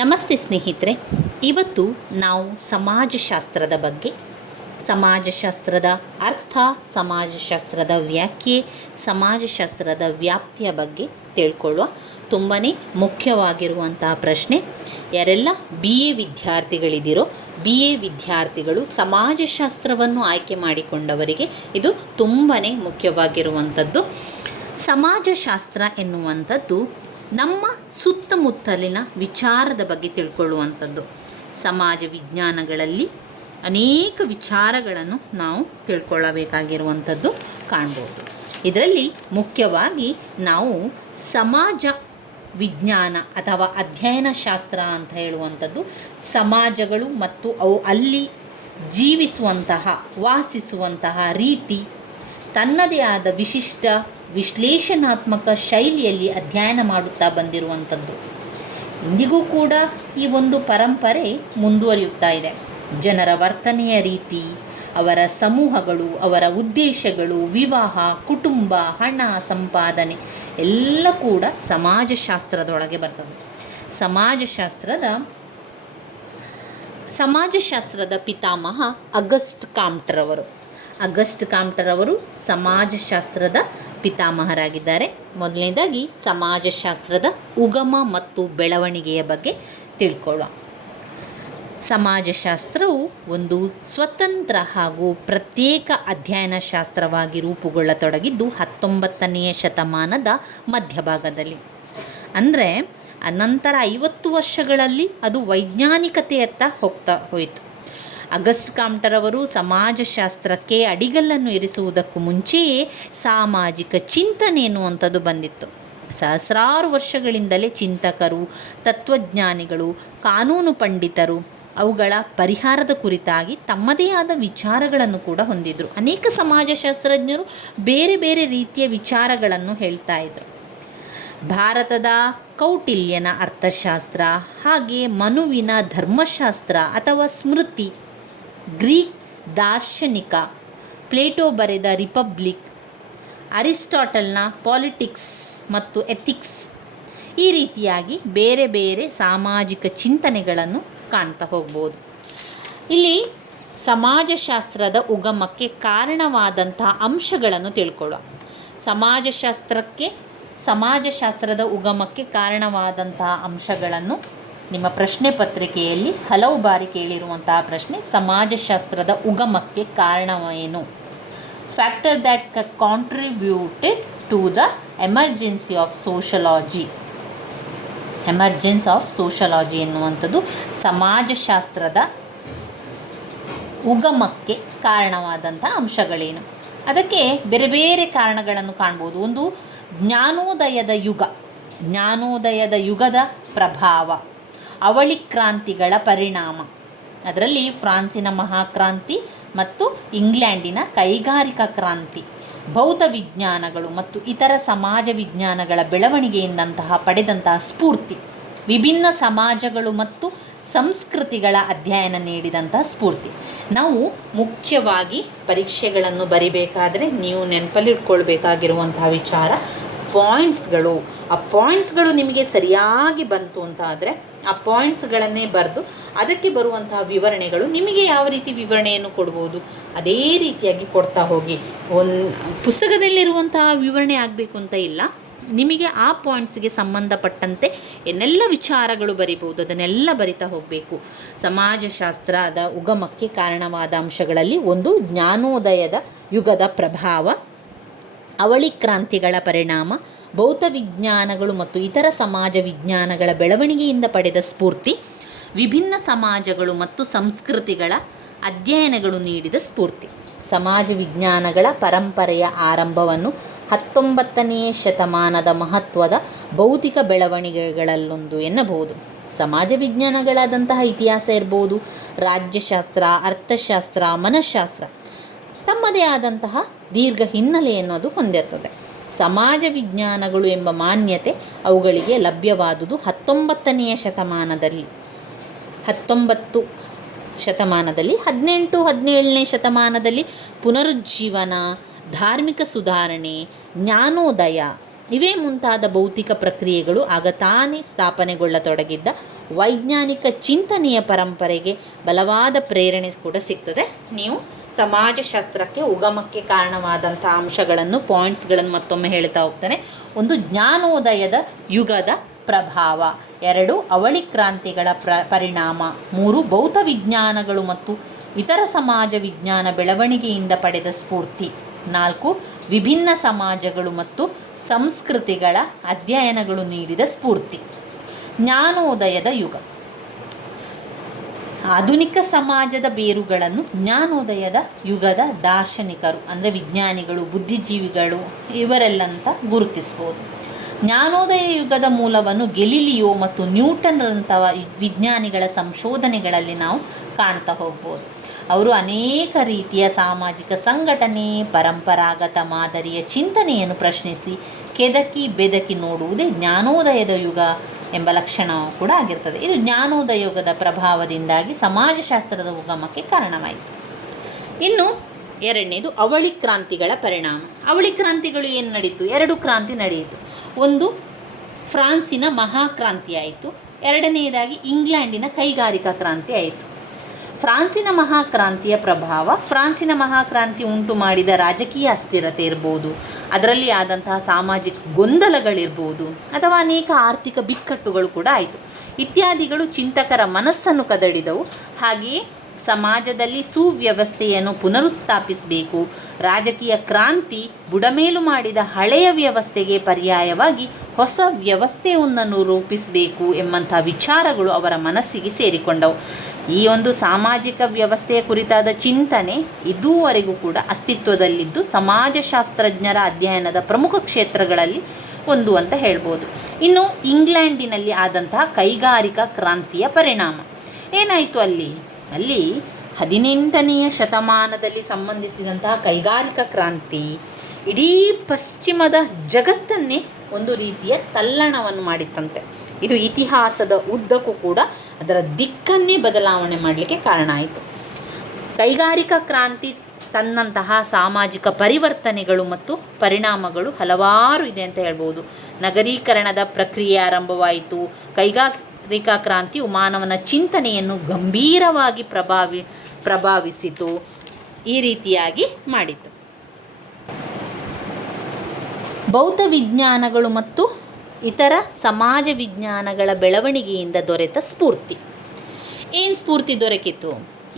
ನಮಸ್ತೆ ಸ್ನೇಹಿತರೆ, ಇವತ್ತು ನಾವು ಸಮಾಜಶಾಸ್ತ್ರದ ಬಗ್ಗೆ, ಸಮಾಜಶಾಸ್ತ್ರದ ಅರ್ಥ, ಸಮಾಜಶಾಸ್ತ್ರದ ವ್ಯಾಖ್ಯೆ, ಸಮಾಜಶಾಸ್ತ್ರದ ವ್ಯಾಪ್ತಿಯ ಬಗ್ಗೆ ತಿಳ್ಕೊಳ್ಳುವ. ತುಂಬಾ ಮುಖ್ಯವಾಗಿರುವಂತಹ ಪ್ರಶ್ನೆ. ಯಾರೆಲ್ಲ BA ವಿದ್ಯಾರ್ಥಿಗಳಿದ್ದೀರೋ, BA ವಿದ್ಯಾರ್ಥಿಗಳು ಸಮಾಜಶಾಸ್ತ್ರವನ್ನು ಆಯ್ಕೆ ಮಾಡಿಕೊಂಡವರಿಗೆ ಇದು ತುಂಬಾ ಮುಖ್ಯವಾಗಿರುವಂಥದ್ದು. ಸಮಾಜಶಾಸ್ತ್ರ ಎನ್ನುವಂಥದ್ದು ನಮ್ಮ ಸುತ್ತಮುತ್ತಲಿನ ವಿಚಾರದ ಬಗ್ಗೆ ತಿಳ್ಕೊಳ್ಳುವಂಥದ್ದು. ಸಮಾಜ ವಿಜ್ಞಾನಗಳಲ್ಲಿ ಅನೇಕ ವಿಚಾರಗಳನ್ನು ನಾವು ತಿಳ್ಕೊಳ್ಳಬೇಕಾಗಿರುವಂಥದ್ದು ಕಾಣ್ಬೋದು. ಇದರಲ್ಲಿ ಮುಖ್ಯವಾಗಿ ನಾವು ಸಮಾಜ ವಿಜ್ಞಾನ ಅಥವಾ ಅಧ್ಯಯನ ಶಾಸ್ತ್ರ ಅಂತ ಹೇಳುವಂಥದ್ದು ಸಮಾಜಗಳು ಮತ್ತು ಅವು ಅಲ್ಲಿ ಜೀವಿಸುವಂತಹ, ವಾಸಿಸುವಂತಹ ರೀತಿ ತನ್ನದೇ ಆದ ವಿಶಿಷ್ಟ ವಿಶ್ಲೇಷಣಾತ್ಮಕ ಶೈಲಿಯಲ್ಲಿ ಅಧ್ಯಯನ ಮಾಡುತ್ತಾ ಬಂದಿರುವಂಥದ್ದು. ಇಂದಿಗೂ ಕೂಡ ಈ ಒಂದು ಪರಂಪರೆ ಮುಂದುವರಿಯುತ್ತಾ ಇದೆ. ಜನರ ವರ್ತನೆಯ ರೀತಿ, ಅವರ ಸಮೂಹಗಳು, ಅವರ ಉದ್ದೇಶಗಳು, ವಿವಾಹ, ಕುಟುಂಬ, ಹಣ ಸಂಪಾದನೆ ಎಲ್ಲ ಕೂಡ ಸಮಾಜಶಾಸ್ತ್ರದೊಳಗೆ ಬರ್ತದೆ. ಸಮಾಜಶಾಸ್ತ್ರದ ಪಿತಾಮಹ ಅಗಸ್ಟ್ ಕಾಮ್ಟರವರು ಸಮಾಜಶಾಸ್ತ್ರದ ಪಿತಾಮಹರಾಗಿದ್ದಾರೆ. ಮೊದಲನೇದಾಗಿ ಸಮಾಜಶಾಸ್ತ್ರದ ಉಗಮ ಮತ್ತು ಬೆಳವಣಿಗೆಯ ಬಗ್ಗೆ ತಿಳ್ಕೊಳ್ಳುವ. ಸಮಾಜಶಾಸ್ತ್ರವು ಒಂದು ಸ್ವತಂತ್ರ ಹಾಗೂ ಪ್ರತ್ಯೇಕ ಅಧ್ಯಯನ ಶಾಸ್ತ್ರವಾಗಿ ರೂಪುಗೊಳ್ಳತೊಡಗಿದ್ದು 19ನೇ ಶತಮಾನದ ಮಧ್ಯಭಾಗದಲ್ಲಿ. ಅಂದರೆ ಅನಂತರ 50 ವರ್ಷಗಳಲ್ಲಿ ಅದು ವೈಜ್ಞಾನಿಕತೆಯತ್ತ ಹೋಗ್ತಾ ಹೋಯಿತು. ಅಗಸ್ಟ್ ಕಾಮ್ಟರವರು ಸಮಾಜಶಾಸ್ತ್ರಕ್ಕೆ ಅಡಿಗಲ್ಲನ್ನು ಇರಿಸುವುದಕ್ಕೂ ಮುಂಚೆಯೇ ಸಾಮಾಜಿಕ ಚಿಂತನೆ ಎನ್ನುವಂಥದ್ದು ಬಂದಿತ್ತು. ಸಹಸ್ರಾರು ವರ್ಷಗಳಿಂದಲೇ ಚಿಂತಕರು, ತತ್ವಜ್ಞಾನಿಗಳು, ಕಾನೂನು ಪಂಡಿತರು ಅವುಗಳ ಪರಿಹಾರದ ಕುರಿತಾಗಿ ತಮ್ಮದೇ ಆದ ವಿಚಾರಗಳನ್ನು ಕೂಡ ಹೊಂದಿದ್ರು. ಅನೇಕ ಸಮಾಜಶಾಸ್ತ್ರಜ್ಞರು ಬೇರೆ ಬೇರೆ ರೀತಿಯ ವಿಚಾರಗಳನ್ನು ಹೇಳ್ತಾ ಇದ್ರು. ಭಾರತದ ಕೌಟಿಲ್ಯನ ಅರ್ಥಶಾಸ್ತ್ರ, ಹಾಗೆ ಮನುವಿನ ಧರ್ಮಶಾಸ್ತ್ರ ಅಥವಾ ಸ್ಮೃತಿ, ಗ್ರೀಕ್ ದಾರ್ಶನಿಕ ಪ್ಲೇಟೋ ಬರೆದ ರಿಪಬ್ಲಿಕ್, ಅರಿಸ್ಟಾಟಲ್ನ ಪಾಲಿಟಿಕ್ಸ್ ಮತ್ತು ಎಥಿಕ್ಸ್, ಈ ರೀತಿಯಾಗಿ ಬೇರೆ ಬೇರೆ ಸಾಮಾಜಿಕ ಚಿಂತನೆಗಳನ್ನು ಕಾಣ್ತಾ ಹೋಗ್ಬೋದು. ಇಲ್ಲಿ ಸಮಾಜಶಾಸ್ತ್ರದ ಉಗಮಕ್ಕೆ ಕಾರಣವಾದಂತಹ ಅಂಶಗಳನ್ನು ತಿಳ್ಕೊಳ್ಳುವ. ಸಮಾಜಶಾಸ್ತ್ರದ ಉಗಮಕ್ಕೆ ಕಾರಣವಾದಂತಹ ಅಂಶಗಳನ್ನು ನಿಮ್ಮ ಪ್ರಶ್ನೆ ಪತ್ರಿಕೆಯಲ್ಲಿ ಹಲವು ಬಾರಿ ಕೇಳಿರುವಂತಹ ಪ್ರಶ್ನೆ. ಸಮಾಜಶಾಸ್ತ್ರದ ಉಗಮಕ್ಕೆ ಕಾರಣವೇನು? Factor that contributed to the emergency of sociology ಎನ್ನುವಂಥದ್ದು ಸಮಾಜಶಾಸ್ತ್ರದ ಉಗಮಕ್ಕೆ ಕಾರಣವಾದಂಥ ಅಂಶಗಳೇನು? ಅದಕ್ಕೆ ಬೇರೆ ಬೇರೆ ಕಾರಣಗಳನ್ನು ಕಾಣ್ಬೋದು. ಒಂದು, ಜ್ಞಾನೋದಯದ ಯುಗದ ಪ್ರಭಾವ, ಅವಳಿ ಕ್ರಾಂತಿಗಳ ಪರಿಣಾಮ. ಅದರಲ್ಲಿ ಫ್ರಾನ್ಸಿನ ಮಹಾಕ್ರಾಂತಿ ಮತ್ತು ಇಂಗ್ಲೆಂಡಿನ ಕೈಗಾರಿಕಾ ಕ್ರಾಂತಿ, ಭೌತ ವಿಜ್ಞಾನಗಳು ಮತ್ತು ಇತರ ಸಮಾಜ ವಿಜ್ಞಾನಗಳ ಬೆಳವಣಿಗೆಯಿಂದಂತಹ ಪಡೆದಂತಹ ಸ್ಫೂರ್ತಿ, ವಿಭಿನ್ನ ಸಮಾಜಗಳು ಮತ್ತು ಸಂಸ್ಕೃತಿಗಳ ಅಧ್ಯಯನ ನೀಡಿದಂತಹ ಸ್ಫೂರ್ತಿ. ನಾವು ಮುಖ್ಯವಾಗಿ ಪರೀಕ್ಷೆಗಳನ್ನು ಬರಿಬೇಕಾದ್ರೆ ನೀವು ನೆನಪಲ್ಲಿಟ್ಕೊಳ್ಬೇಕಾಗಿರುವಂತಹ ವಿಚಾರ ಪಾಯಿಂಟ್ಸ್ಗಳು. ಆ ಪಾಯಿಂಟ್ಸ್ಗಳು ನಿಮಗೆ ಸರಿಯಾಗಿ ಬಂತು ಅಂತ ಆದರೆ ಆ ಪಾಯಿಂಟ್ಸ್ಗಳನ್ನೇ ಬರೆದು ಅದಕ್ಕೆ ಬರುವಂತಹ ವಿವರಣೆಗಳು ನಿಮಗೆ ಯಾವ ರೀತಿ ವಿವರಣೆಯನ್ನು ಕೊಡ್ಬೋದು ಅದೇ ರೀತಿಯಾಗಿ ಕೊಡ್ತಾ ಹೋಗಿ. ಪುಸ್ತಕದಲ್ಲಿರುವಂತಹ ವಿವರಣೆ ಆಗಬೇಕು ಅಂತ ಇಲ್ಲ, ನಿಮಗೆ ಆ ಪಾಯಿಂಟ್ಸ್ಗೆ ಸಂಬಂಧಪಟ್ಟಂತೆ ಏನೆಲ್ಲ ವಿಚಾರಗಳು ಬರಿಬೋದು ಅದನ್ನೆಲ್ಲ ಬರಿತಾ ಹೋಗಬೇಕು. ಸಮಾಜಶಾಸ್ತ್ರದ ಉಗಮಕ್ಕೆ ಕಾರಣವಾದ ಅಂಶಗಳಲ್ಲಿ ಒಂದು, ಜ್ಞಾನೋದಯದ ಯುಗದ ಪ್ರಭಾವ, ಅವಳಿ ಕ್ರಾಂತಿಗಳ ಪರಿಣಾಮ, ಭೌತ ವಿಜ್ಞಾನಗಳು ಮತ್ತು ಇತರ ಸಮಾಜ ವಿಜ್ಞಾನಗಳ ಬೆಳವಣಿಗೆಯಿಂದ ಪಡೆದ ಸ್ಫೂರ್ತಿ, ವಿಭಿನ್ನ ಸಮಾಜಗಳು ಮತ್ತು ಸಂಸ್ಕೃತಿಗಳ ಅಧ್ಯಯನಗಳು ನೀಡಿದ ಸ್ಫೂರ್ತಿ. ಸಮಾಜ ವಿಜ್ಞಾನಗಳ ಪರಂಪರೆಯ ಆರಂಭವನ್ನು 19ನೇ ಶತಮಾನದ ಮಹತ್ವದ ಬೌದ್ಧಿಕ ಬೆಳವಣಿಗೆಗಳಲ್ಲೊಂದು ಎನ್ನಬಹುದು. ಸಮಾಜ ವಿಜ್ಞಾನಗಳಾದಂತಹ ಇತಿಹಾಸ ಇರ್ಬೋದು, ರಾಜ್ಯಶಾಸ್ತ್ರ, ಅರ್ಥಶಾಸ್ತ್ರ, ಮನಃಶಾಸ್ತ್ರ ತಮ್ಮದೇ ಆದಂತಹ ದೀರ್ಘ ಹಿನ್ನೆಲೆ ಎನ್ನುವುದು ಹೊಂದಿರ್ತದೆ. ಸಮಾಜ ವಿಜ್ಞಾನಗಳು ಎಂಬ ಮಾನ್ಯತೆ ಅವುಗಳಿಗೆ ಲಭ್ಯವಾದುದು 19ನೇ ಶತಮಾನದಲ್ಲಿ. 18-17ನೇ ಶತಮಾನದಲ್ಲಿ ಪುನರುಜ್ಜೀವನ, ಧಾರ್ಮಿಕ ಸುಧಾರಣೆ, ಜ್ಞಾನೋದಯ ಇವೇ ಮುಂತಾದ ಭೌತಿಕ ಪ್ರಕ್ರಿಯೆಗಳು ಆಗ ತಾನೇ ಸ್ಥಾಪನೆಗೊಳ್ಳತೊಡಗಿದ್ದ ವೈಜ್ಞಾನಿಕ ಚಿಂತನೆಯ ಪರಂಪರೆಗೆ ಬಲವಾದ ಪ್ರೇರಣೆ ಕೂಡ ಸಿಗ್ತದೆ. ನೀವು ಸಮಾಜಶಾಸ್ತ್ರಕ್ಕೆ ಉಗಮಕ್ಕೆ ಕಾರಣವಾದಂಥ ಅಂಶಗಳನ್ನು ಪಾಯಿಂಟ್ಸ್ಗಳನ್ನು ಮತ್ತೊಮ್ಮೆ ಹೇಳ್ತಾ ಹೋಗ್ತಾನೆ. ಒಂದು, ಜ್ಞಾನೋದಯದ ಯುಗದ ಪ್ರಭಾವ. 2, ಅವಳಿ ಕ್ರಾಂತಿಗಳ ಪರಿಣಾಮ. 3, ಭೌತ ವಿಜ್ಞಾನಗಳು ಮತ್ತು ಇತರ ಸಮಾಜ ವಿಜ್ಞಾನ ಬೆಳವಣಿಗೆಯಿಂದ ಪಡೆದ ಸ್ಫೂರ್ತಿ. 4, ವಿಭಿನ್ನ ಸಮಾಜಗಳು ಮತ್ತು ಸಂಸ್ಕೃತಿಗಳ ಅಧ್ಯಯನಗಳು ನೀಡಿದ ಸ್ಫೂರ್ತಿ. ಜ್ಞಾನೋದಯದ ಯುಗ. ಆಧುನಿಕ ಸಮಾಜದ ಬೇರುಗಳನ್ನು ಜ್ಞಾನೋದಯದ ಯುಗದ ದಾರ್ಶನಿಕರು ಅಂದರೆ ವಿಜ್ಞಾನಿಗಳು, ಬುದ್ಧಿಜೀವಿಗಳು ಇವರೆಲ್ಲಂತ ಗುರುತಿಸ್ಬೋದು. ಜ್ಞಾನೋದಯ ಯುಗದ ಮೂಲವನ್ನು ಗೆಲಿಲಿಯೋ ಮತ್ತು ನ್ಯೂಟನ್ರಂತಹ ವಿಜ್ಞಾನಿಗಳ ಸಂಶೋಧನೆಗಳಲ್ಲಿ ನಾವು ಕಾಣ್ತಾ ಹೋಗ್ಬೋದು. ಅವರು ಅನೇಕ ರೀತಿಯ ಸಾಮಾಜಿಕ ಸಂಘಟನೆ, ಪರಂಪರಾಗತ ಮಾದರಿಯ ಚಿಂತನೆಯನ್ನು ಪ್ರಶ್ನಿಸಿ ಕೆದಕಿ ಬೆದಕಿ ನೋಡುವುದೇ ಜ್ಞಾನೋದಯದ ಯುಗ ಎಂಬ ಲಕ್ಷಣ ಕೂಡ ಆಗಿರ್ತದೆ. ಇದು ಜ್ಞಾನೋದಯ ಯುಗದ ಪ್ರಭಾವದಿಂದಾಗಿ ಸಮಾಜಶಾಸ್ತ್ರದ ಉಗಮಕ್ಕೆ ಕಾರಣವಾಯಿತು. ಇನ್ನು 2ನೇದು, ಅವಳಿ ಕ್ರಾಂತಿಗಳ ಪರಿಣಾಮ. ಅವಳಿ ಕ್ರಾಂತಿಗಳು ಏನು ನಡೀತು? 2 ಕ್ರಾಂತಿ ನಡೆಯಿತು. ಒಂದು, ಫ್ರಾನ್ಸಿನ ಮಹಾಕ್ರಾಂತಿ ಆಯಿತು. 2ನೇದಾಗಿ ಇಂಗ್ಲೆಂಡಿನ ಕೈಗಾರಿಕಾ ಕ್ರಾಂತಿ ಆಯಿತು. ಫ್ರಾನ್ಸಿನ ಮಹಾಕ್ರಾಂತಿಯ ಪ್ರಭಾವ, ಫ್ರಾನ್ಸಿನ ಮಹಾಕ್ರಾಂತಿ ಉಂಟು ಮಾಡಿದ ರಾಜಕೀಯ ಅಸ್ಥಿರತೆ ಇರ್ಬೋದು, ಅದರಲ್ಲಿ ಆದಂತಹ ಸಾಮಾಜಿಕ ಗೊಂದಲಗಳಿರ್ಬೋದು, ಅಥವಾ ಅನೇಕ ಆರ್ಥಿಕ ಬಿಕ್ಕಟ್ಟುಗಳು ಕೂಡ ಆಯಿತು ಇತ್ಯಾದಿಗಳು ಚಿಂತಕರ ಮನಸ್ಸನ್ನು ಕದಡಿದವು. ಹಾಗೆಯೇ ಸಮಾಜದಲ್ಲಿ ಸುವ್ಯವಸ್ಥೆಯನ್ನು ಪುನರುಸ್ಥಾಪಿಸಬೇಕು, ರಾಜಕೀಯ ಕ್ರಾಂತಿ ಬುಡಮೇಲು ಮಾಡಿದ ಹಳೆಯ ವ್ಯವಸ್ಥೆಗೆ ಪರ್ಯಾಯವಾಗಿ ಹೊಸ ವ್ಯವಸ್ಥೆಯೊಂದನ್ನು ರೂಪಿಸಬೇಕು ಎಂಬಂಥ ವಿಚಾರಗಳು ಅವರ ಮನಸ್ಸಿಗೆ ಸೇರಿಕೊಂಡವು. ಈ ಒಂದು ಸಾಮಾಜಿಕ ವ್ಯವಸ್ಥೆಯ ಕುರಿತಾದ ಚಿಂತನೆ ಇದುವರೆಗೂ ಕೂಡ ಅಸ್ತಿತ್ವದಲ್ಲಿದ್ದು ಸಮಾಜಶಾಸ್ತ್ರಜ್ಞರ ಅಧ್ಯಯನದ ಪ್ರಮುಖ ಕ್ಷೇತ್ರಗಳಲ್ಲಿ ಒಂದು ಅಂತ ಹೇಳ್ಬೋದು. ಇನ್ನು ಇಂಗ್ಲೆಂಡಿನಲ್ಲಿ ಆದಂತಹ ಕೈಗಾರಿಕಾ ಕ್ರಾಂತಿಯ ಪರಿಣಾಮ ಏನಾಯಿತು? ಅಲ್ಲಿ 18ನೇ ಶತಮಾನದಲ್ಲಿ ಸಂಬಂಧಿಸಿದಂತಹ ಕೈಗಾರಿಕಾ ಕ್ರಾಂತಿ ಇಡೀ ಪಶ್ಚಿಮದ ಜಗತ್ತನ್ನೇ ಒಂದು ರೀತಿಯ ತಲ್ಲಣವನ್ನು ಮಾಡಿತ್ತಂತೆ. ಇದು ಇತಿಹಾಸದ ಉದ್ದಕ್ಕೂ ಕೂಡ ಅದರ ದಿಕ್ಕನ್ನೇ ಬದಲಾವಣೆ ಮಾಡಲಿಕ್ಕೆ ಕಾರಣ ಆಯಿತು. ಕೈಗಾರಿಕಾ ಕ್ರಾಂತಿ ತನ್ನಂತಹ ಸಾಮಾಜಿಕ ಪರಿವರ್ತನೆಗಳು ಮತ್ತು ಪರಿಣಾಮಗಳು ಹಲವಾರು ಇದೆ ಅಂತ ಹೇಳ್ಬೋದು. ನಗರೀಕರಣದ ಪ್ರಕ್ರಿಯೆ ಆರಂಭವಾಯಿತು. ಕೈಗಾರಿಕಾ ಕ್ರಾಂತಿಯು ಮಾನವನ ಚಿಂತನೆಯನ್ನು ಗಂಭೀರವಾಗಿ ಪ್ರಭಾವಿಸಿತು. ಈ ರೀತಿಯಾಗಿ ಮಾಡಿತು. ಭೌತ ವಿಜ್ಞಾನಗಳು ಮತ್ತು ಇತರ ಸಮಾಜ ವಿಜ್ಞಾನಗಳ ಬೆಳವಣಿಗೆಯಿಂದ ದೊರೆತ ಸ್ಫೂರ್ತಿ. ಏನು ಸ್ಫೂರ್ತಿ ದೊರಕಿತು?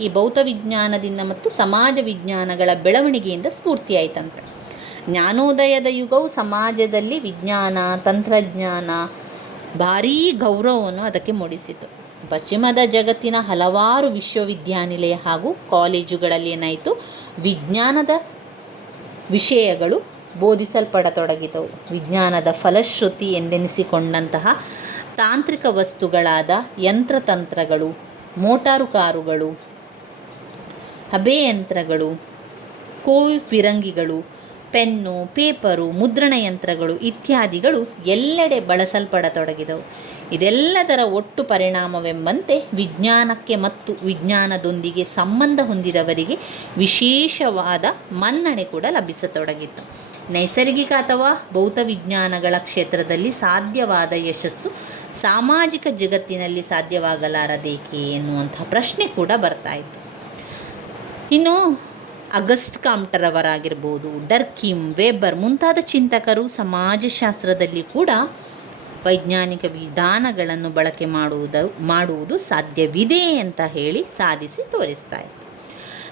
ಈ ಭೌತ ವಿಜ್ಞಾನದಿಂದ ಮತ್ತು ಸಮಾಜ ವಿಜ್ಞಾನಗಳ ಬೆಳವಣಿಗೆಯಿಂದ ಸ್ಫೂರ್ತಿ ಆಯ್ತಂತೆ. ಜ್ಞಾನೋದಯದ ಯುಗವು ಸಮಾಜದಲ್ಲಿ ವಿಜ್ಞಾನ, ತಂತ್ರಜ್ಞಾನ ಭಾರೀ ಗೌರವವನ್ನು ಅದಕ್ಕೆ ಮೂಡಿಸಿತು. ಪಶ್ಚಿಮದ ಜಗತ್ತಿನ ಹಲವಾರು ವಿಶ್ವವಿದ್ಯಾನಿಲಯ ಹಾಗೂ ಕಾಲೇಜುಗಳಲ್ಲಿ ಏನಾಯಿತು? ವಿಜ್ಞಾನದ ವಿಷಯಗಳು ಬೋಧಿಸಲ್ಪಡತೊಡಗಿದವು. ವಿಜ್ಞಾನದ ಫಲಶ್ರುತಿ ಎಂದೆನಿಸಿಕೊಂಡಂತಹ ತಾಂತ್ರಿಕ ವಸ್ತುಗಳಾದ ಯಂತ್ರತಂತ್ರಗಳು, ಮೋಟಾರು ಕಾರುಗಳು, ಹಬೆಯಂತ್ರಗಳು, ಕೋವಿ ಫಿರಂಗಿಗಳು, ಪೆನ್ನು, ಪೇಪರು, ಮುದ್ರಣ ಯಂತ್ರಗಳು ಇತ್ಯಾದಿಗಳು ಎಲ್ಲೆಡೆ ಬಳಸಲ್ಪಡತೊಡಗಿದವು. ಇದೆಲ್ಲದರ ಒಟ್ಟು ಪರಿಣಾಮವೆಂಬಂತೆ ವಿಜ್ಞಾನಕ್ಕೆ ಮತ್ತು ವಿಜ್ಞಾನದೊಂದಿಗೆ ಸಂಬಂಧ ಹೊಂದಿದವರಿಗೆ ವಿಶೇಷವಾದ ಮನ್ನಣೆ ಕೂಡ ಲಭಿಸತೊಡಗಿತ್ತು. ನೈಸರ್ಗಿಕ ಅಥವಾ ಭೌತ ವಿಜ್ಞಾನಗಳ ಕ್ಷೇತ್ರದಲ್ಲಿ ಸಾಧ್ಯವಾದ ಯಶಸ್ಸು ಸಾಮಾಜಿಕ ಜಗತ್ತಿನಲ್ಲಿ ಸಾಧ್ಯವಾಗಲಾರದೇಕೆ ಎನ್ನುವಂಥ ಪ್ರಶ್ನೆ ಕೂಡ ಬರ್ತಾಯಿತ್ತು. ಇನ್ನು ಅಗಸ್ಟ್ ಕಾಮ್ಟರವರಾಗಿರ್ಬೋದು, ಡರ್ಕಿಮ್, ವೆಬರ್ ಮುಂತಾದ ಚಿಂತಕರು ಸಮಾಜಶಾಸ್ತ್ರದಲ್ಲಿ ಕೂಡ ವೈಜ್ಞಾನಿಕ ವಿಧಾನಗಳನ್ನು ಬಳಕೆ ಮಾಡುವುದು ಸಾಧ್ಯವಿದೆ ಅಂತ ಹೇಳಿ ಸಾಧಿಸಿ ತೋರಿಸ್ತಾ ಇತ್ತು.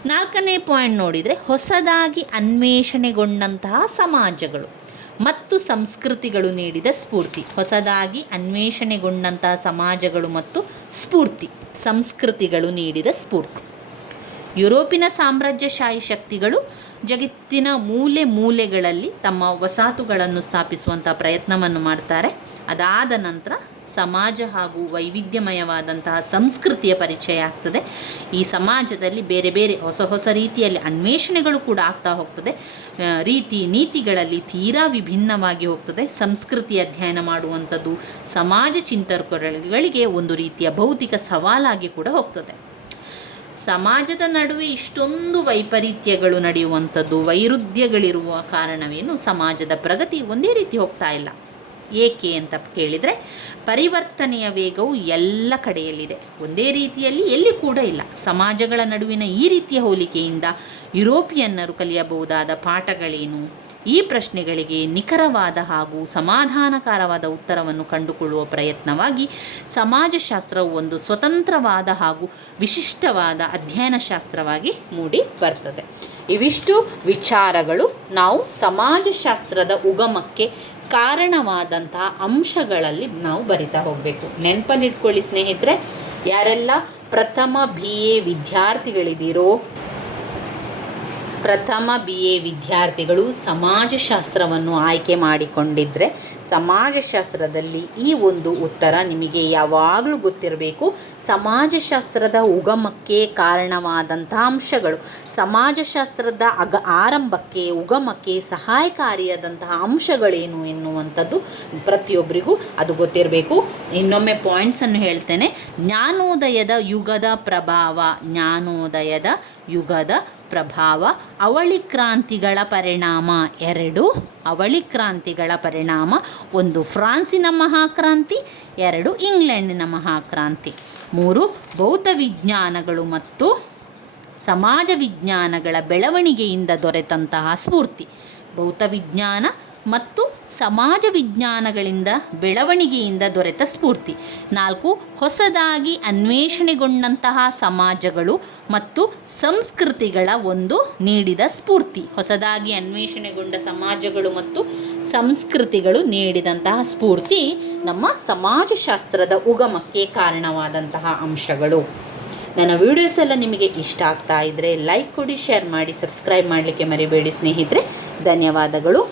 4ನೇ ಪಾಯಿಂಟ್ ನೋಡಿದರೆ, ಹೊಸದಾಗಿ ಅನ್ವೇಷಣೆಗೊಂಡಂತಹ ಸಮಾಜಗಳು ಮತ್ತು ಸಂಸ್ಕೃತಿಗಳು ನೀಡಿದ ಸ್ಫೂರ್ತಿ. ಹೊಸದಾಗಿ ಅನ್ವೇಷಣೆಗೊಂಡಂತಹ ಸಮಾಜಗಳು ಮತ್ತು ಸಂಸ್ಕೃತಿಗಳು ನೀಡಿದ ಸ್ಫೂರ್ತಿ. ಯುರೋಪಿನ ಸಾಮ್ರಾಜ್ಯಶಾಹಿ ಶಕ್ತಿಗಳು ಜಗತ್ತಿನ ಮೂಲೆ ಮೂಲೆಗಳಲ್ಲಿ ತಮ್ಮ ವಸಾಹತುಗಳನ್ನು ಸ್ಥಾಪಿಸುವಂಥ ಪ್ರಯತ್ನವನ್ನು ಮಾಡ್ತಾರೆ. ಅದಾದ ನಂತರ ಸಮಾಜ ಹಾಗೂ ವೈವಿಧ್ಯಮಯವಾದಂತಹ ಸಂಸ್ಕೃತಿಯ ಪರಿಚಯ ಆಗ್ತದೆ. ಈ ಸಮಾಜದಲ್ಲಿ ಬೇರೆ ಬೇರೆ ಹೊಸ ರೀತಿಯಲ್ಲಿ ಅನ್ವೇಷಣೆಗಳು ಕೂಡ ಆಗ್ತಾ ಹೋಗ್ತದೆ. ರೀತಿ ನೀತಿಗಳಲ್ಲಿ ತೀರಾ ವಿಭಿನ್ನವಾಗಿ ಹೋಗ್ತದೆ. ಸಂಸ್ಕೃತಿ ಅಧ್ಯಯನ ಮಾಡುವಂಥದ್ದು ಸಮಾಜ ಚಿಂತಕರುಗಳಿಗೆ ಒಂದು ರೀತಿಯ ಭೌತಿಕ ಸವಾಲಾಗಿ ಕೂಡ ಹೋಗ್ತದೆ. ಸಮಾಜದ ನಡುವೆ ಇಷ್ಟೊಂದು ವೈಪರೀತ್ಯಗಳು ನಡೆಯುವಂಥದ್ದು, ವೈರುಧ್ಯಗಳಿರುವ ಕಾರಣವೇನು? ಸಮಾಜದ ಪ್ರಗತಿ ಒಂದೇ ರೀತಿ ಹೋಗ್ತಾ ಇಲ್ಲ. ಏಕೆ ಅಂತ ಕೇಳಿದರೆ, ಪರಿವರ್ತನೆಯ ವೇಗವು ಎಲ್ಲ ಕಡೆಯಲ್ಲಿದೆ, ಒಂದೇ ರೀತಿಯಲ್ಲಿ ಎಲ್ಲಿ ಕೂಡ ಇಲ್ಲ. ಸಮಾಜಗಳ ನಡುವಿನ ಈ ರೀತಿಯ ಹೋಲಿಕೆಯಿಂದ ಯುರೋಪಿಯನ್ನರು ಕಲಿಯಬಹುದಾದ ಪಾಠಗಳೇನು? ಈ ಪ್ರಶ್ನೆಗಳಿಗೆ ನಿಖರವಾದ ಹಾಗೂ ಸಮಾಧಾನಕರವಾದ ಉತ್ತರವನ್ನು ಕಂಡುಕೊಳ್ಳುವ ಪ್ರಯತ್ನವಾಗಿ ಸಮಾಜಶಾಸ್ತ್ರವು ಒಂದು ಸ್ವತಂತ್ರವಾದ ಹಾಗೂ ವಿಶಿಷ್ಟವಾದ ಅಧ್ಯಯನ ಶಾಸ್ತ್ರವಾಗಿ ಮೂಡಿ ಬರ್ತದೆ. ಇವಿಷ್ಟು ವಿಚಾರಗಳು ನಾವು ಸಮಾಜಶಾಸ್ತ್ರದ ಉಗಮಕ್ಕೆ ಕಾರಣವಾದಂತಹ ಅಂಶಗಳಲ್ಲಿ ನಾವು ಬರಿತಾ ಹೋಗಬೇಕು. ನೆನಪಲ್ಲಿಟ್ಕೊಳ್ಳಿ ಸ್ನೇಹಿತರೆ, ಯಾರೆಲ್ಲ ಪ್ರಥಮ BA ವಿದ್ಯಾರ್ಥಿಗಳಿದ್ದೀರೋ, ಪ್ರಥಮ BA ವಿದ್ಯಾರ್ಥಿಗಳು ಸಮಾಜಶಾಸ್ತ್ರವನ್ನು ಆಯ್ಕೆ ಮಾಡಿಕೊಂಡಿದ್ದರೆ, ಸಮಾಜಶಾಸ್ತ್ರದಲ್ಲಿ ಈ ಒಂದು ಉತ್ತರ ನಿಮಗೆ ಯಾವಾಗಲೂ ಗೊತ್ತಿರಬೇಕು. ಸಮಾಜಶಾಸ್ತ್ರದ ಉಗಮಕ್ಕೆ ಕಾರಣವಾದಂಥ ಅಂಶಗಳು, ಸಮಾಜಶಾಸ್ತ್ರದ ಆರಂಭಕ್ಕೆ ಉಗಮಕ್ಕೆ ಸಹಾಯಕಾರಿಯಾದಂತಹ ಅಂಶಗಳೇನು ಎನ್ನುವಂಥದ್ದು ಪ್ರತಿಯೊಬ್ಬರಿಗೂ ಅದು ಗೊತ್ತಿರಬೇಕು. ಇನ್ನೊಮ್ಮೆ ಪಾಯಿಂಟ್ಸನ್ನು ಹೇಳ್ತೇನೆ. ಜ್ಞಾನೋದಯದ ಯುಗದ ಪ್ರಭಾವ, ಜ್ಞಾನೋದಯದ ಯುಗದ ಪ್ರಭಾವ, ಅವಳಿ ಕ್ರಾಂತಿಗಳ ಪರಿಣಾಮ. 2 ಅವಳಿ ಕ್ರಾಂತಿಗಳ ಪರಿಣಾಮ, 1 ಫ್ರಾನ್ಸಿನ ಮಹಾಕ್ರಾಂತಿ, 2 ಇಂಗ್ಲೆಂಡಿನ ಮಹಾಕ್ರಾಂತಿ. 3 ಭೌತ ವಿಜ್ಞಾನಗಳು ಮತ್ತು ಸಮಾಜ ವಿಜ್ಞಾನಗಳ ಬೆಳವಣಿಗೆಯಿಂದ ದೊರೆತಂತಹ ಸ್ಫೂರ್ತಿ. ಭೌತ ವಿಜ್ಞಾನ ಮತ್ತು ಸಮಾಜ ವಿಜ್ಞಾನಗಳಿಂದ ಬೆಳವಣಿಗೆಯಿಂದ ದೊರೆತ ಸ್ಫೂರ್ತಿ. 4 ಹೊಸದಾಗಿ ಅನ್ವೇಷಣೆಗೊಂಡಂತಹ ಸಮಾಜಗಳು ಮತ್ತು ಸಂಸ್ಕೃತಿಗಳ ಒಂದು ನೀಡಿದ ಸ್ಫೂರ್ತಿ. ಹೊಸದಾಗಿ ಅನ್ವೇಷಣೆಗೊಂಡ ಸಮಾಜಗಳು ಮತ್ತು ಸಂಸ್ಕೃತಿಗಳು ನೀಡಿದಂತಹ ಸ್ಫೂರ್ತಿ ನಮ್ಮ ಸಮಾಜಶಾಸ್ತ್ರದ ಉಗಮಕ್ಕೆ ಕಾರಣವಾದಂತಹ ಅಂಶಗಳು. ನನ್ನ ವಿಡಿಯೋಸ್ ಎಲ್ಲ ನಿಮಗೆ ಇಷ್ಟ ಆಗ್ತಾ ಇದ್ದರೆ ಲೈಕ್ ಕೊಡಿ, ಶೇರ್ ಮಾಡಿ, ಸಬ್ಸ್ಕ್ರೈಬ್ ಮಾಡಲಿಕ್ಕೆ ಮರಿಬೇಡಿ ಸ್ನೇಹಿತರೆ. ಧನ್ಯವಾದಗಳು.